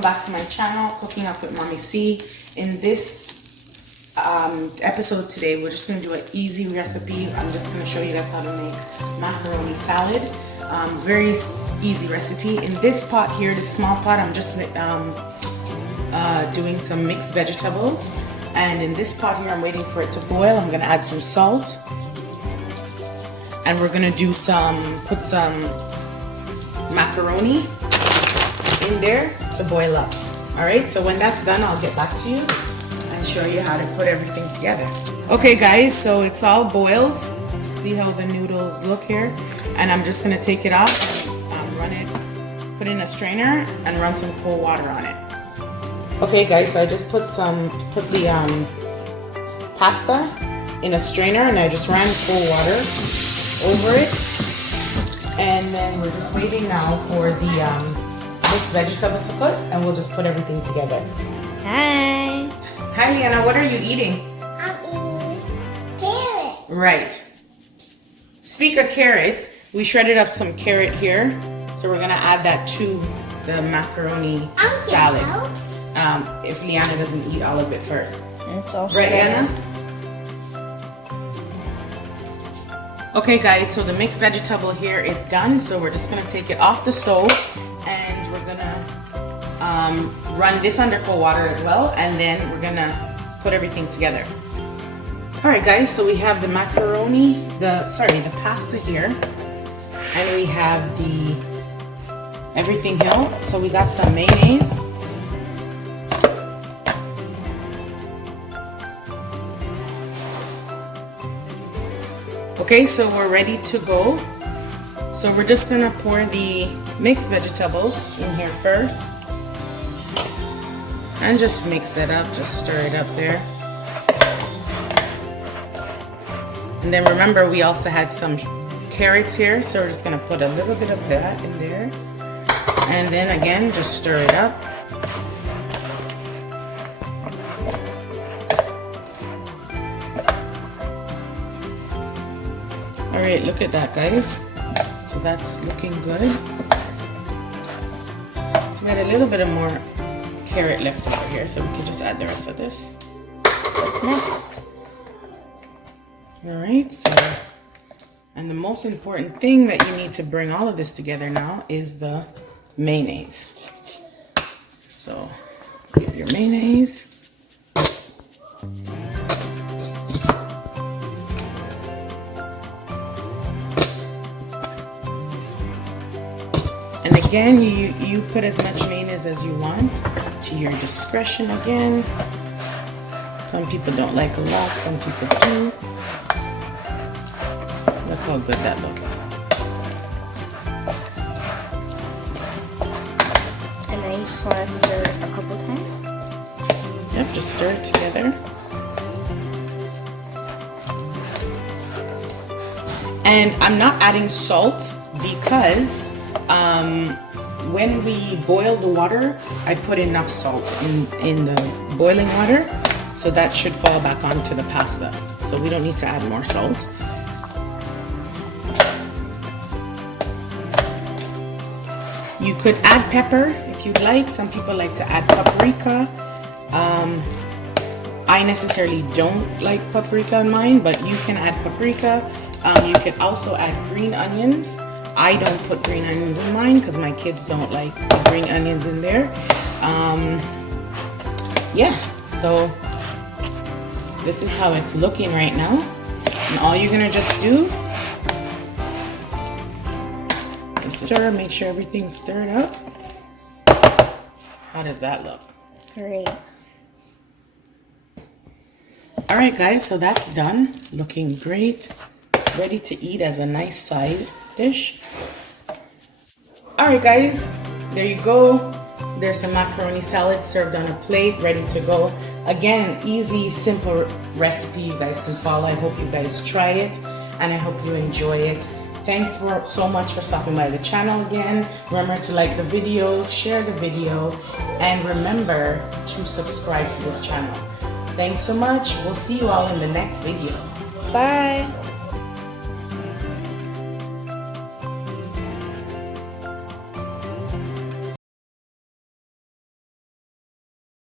welcome back to my channel, Cooking Up with Mommy C. In this episode today, we're just going to do an easy recipe. I'm just going to show you guys how to make macaroni salad. Very easy recipe. In this pot here, this small pot, I'm just doing some mixed vegetables. And in this pot here, I'm waiting for it to boil. I'm going to add some salt. And we're going to do put some macaroni in there to boil up. Alright, so when that's done, I'll get back to you and show you how to put everything together. Okay guys, so it's all boiled. See how the noodles look here? And I'm just going to take it off, run it, put in a strainer and run some cold water on it. Okay guys, so I just put the pasta in a strainer and I just ran cold water over it. And then we're just waiting now for the mixed vegetable to cook, and we'll just put everything together. Hi. Hi, Liana. What are you eating? I'm eating carrot. Right. Speak of carrots, we shredded up some carrot here, so we're gonna add that to the macaroni salad. If Liana doesn't eat all of it first. It's all right, Liana? Okay, guys. So the mixed vegetable here is done. So we're just gonna take it off the stove. And we're gonna run this under cold water as well, and then we're gonna put everything together. All right, guys. So we have the macaroni, the pasta here, and we have the everything here. So we got some mayonnaise. Okay, so we're ready to go. So we're just gonna pour the mixed vegetables in here first and just mix it up, just stir it up there. And then remember, we also had some carrots here, so we're just gonna put a little bit of that in there. And then again, just stir it up. All right, look at that, guys. So that's looking good. So we got a little bit of more carrot left over here, so we can just add the rest of this. What's next? Alright, so, and the most important thing that you need to bring all of this together now is the mayonnaise. So, get your mayonnaise. And again, you put as much mayonnaise as you want, to your discretion again. Some people don't like a lot, some people do. Look how good that looks. And then you just want to stir it a couple times? Yep, just stir it together. And I'm not adding salt because when we boil the water, I put enough salt in the boiling water, so that should fall back onto the pasta. So we don't need to add more salt. You could add pepper if you'd like. Some people like to add paprika. I necessarily don't like paprika in mine, but you can add paprika. You can also add green onions. I don't put green onions in mine because my kids don't like the green onions in there. Yeah, so this is how it's looking right now. And all you're gonna just do is stir, make sure everything's stirred up. How does that look? Great. All right, guys, so that's done. Looking great. Ready to eat as a nice side dish. All right, guys, there you go. There's some macaroni salad served on a plate, ready to go. Again, an easy, simple recipe you guys can follow. I hope you guys try it, and I hope you enjoy it. Thanks so much for stopping by the channel again. Remember to like the video, share the video, and remember to subscribe to this channel. Thanks so much. We'll see you all in the next video. Bye.